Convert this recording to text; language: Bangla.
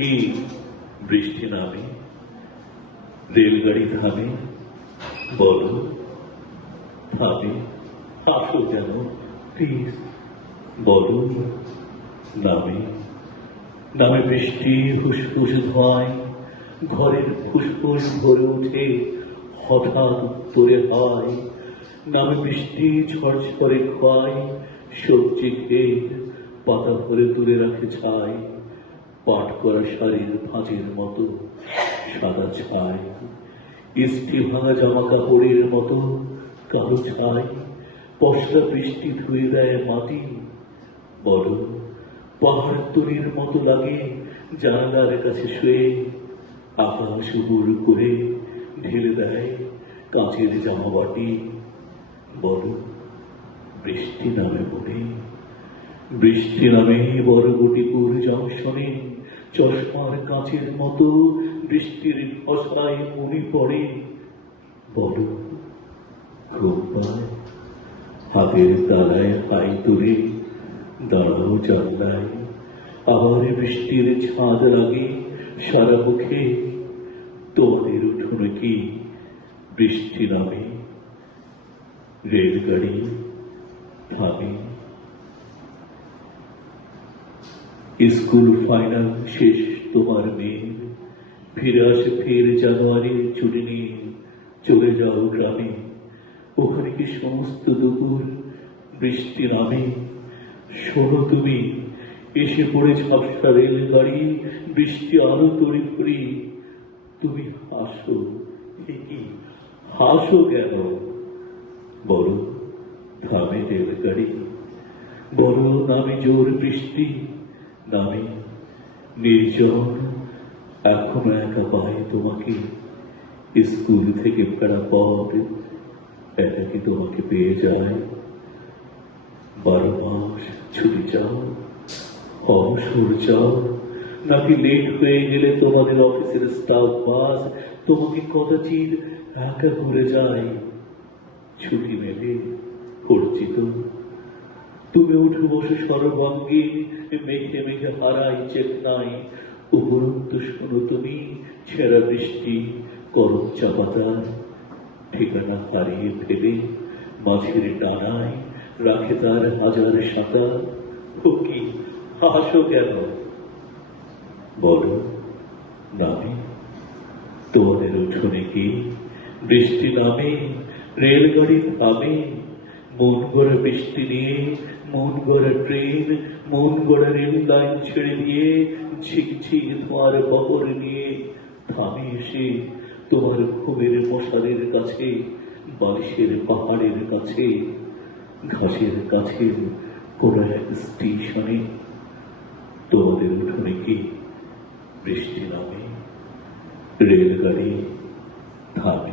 কি বৃষ্টি নামে, রেলগাড়ি থামে, বলো থামে, আসো যেন প্লিজ, বলো নামে। নামে বৃষ্টি ফুসফুস ধোঁয়ায়, ঘরের ফুসফুস ভরে ওঠে, হঠাৎ উত্তরে হয়। নামে বৃষ্টি ঝরঝরে খোয়ায়, সবজি খেয়ে পাতা ভরে তুলে রাখে ছাই। পাট করা শাড়ির ভাঁজের মতো সাদা ছাই, ইস্ত্রি ভাঙা জামা কাপড়ের মতো কালো ছাই। পশলা বৃষ্টি ধুয়ে দেয় মাটি, বড় পাহাড় তলির মতো লাগে জানালার কাছে শুয়ে। আকাশ উবুর করে ঢেলে দেয় কাঁচের জামা বাটি, বড় বৃষ্টি নামে মনে। বৃষ্টি নামে বরবটিপুর জংশনে, চশমার কাঁচের মতো বৃষ্টির ফসায় মনে পড়ে, বড় ঘুম পায়। হাতের তালায় হাই তুলে দাঁড়াও জানলায়, আবার বৃষ্টির ছাদ লাগে সারা মুখে। তোমাদের উঠোনে কি বৃষ্টি নামে, রেলগাড়ি থামে। স্কুল ফাইনাল শেষ তোমার মেয়ে, ফিরে আসে ফের জানুয়ারির ছুটি নিয়ে। চলে যাও গ্রামে, ওখানে কি সমস্ত দুপুর বৃষ্টি নামে। শোনো তুমি, এসে পড়ে ঝাপসা রেলগাড়ি, বৃষ্টি আলো তড়ি ঘড়ি। তুমি হাসো, কি হাসো কেন, বড় থামে রেলগাড়ি। বড় নামে জোর বৃষ্টি নামে নির্জন, এখনো একা পাই তোমাকে। স্কুল থেকে ফেরা পর একাকি তোমাকে পেয়ে যায়। 12 মাস ছুটি চাও, অবসর চাও, নাকি লেট হয়ে গেলে তোমাদের অফিসের স্টাফ বাস তোমাকে কদাচিৎ একা করে যায়। ছুটি নেবে পরিচিত, তুমি উঠে বসে সর্বাঙ্গে, মেঘে মেঘে হারাই চেতনায়। উপরন্তু শোনো তুমি ছেঁড়া বৃষ্টি করম চাপাতার, ঠিকানা হারিয়ে ফেলে মাঝের ডানায় রাখে তার হাজার সাঁতার। ও কি হাসো কেন, বলো নামে। তোমাদের উঠোনে কি বৃষ্টি নামে, রেলগাড়ি থামে। মন গড়া বৃষ্টি নিয়ে, মন গড়া ট্রেন, মন গড়া রেল লাইন ছেড়ে দিয়ে, ঝিকঝিক ধোঁয়ার বহর নিয়ে থামে এসে তোমার ঘুমের মশালের কাছে, বালিশের পাহাড়ের কাছে, ঘাসের কাছের কোন এক স্টেশনে। তোমাদের উঠোনে কি বৃষ্টি নামে, রেলগাড়ি থামে।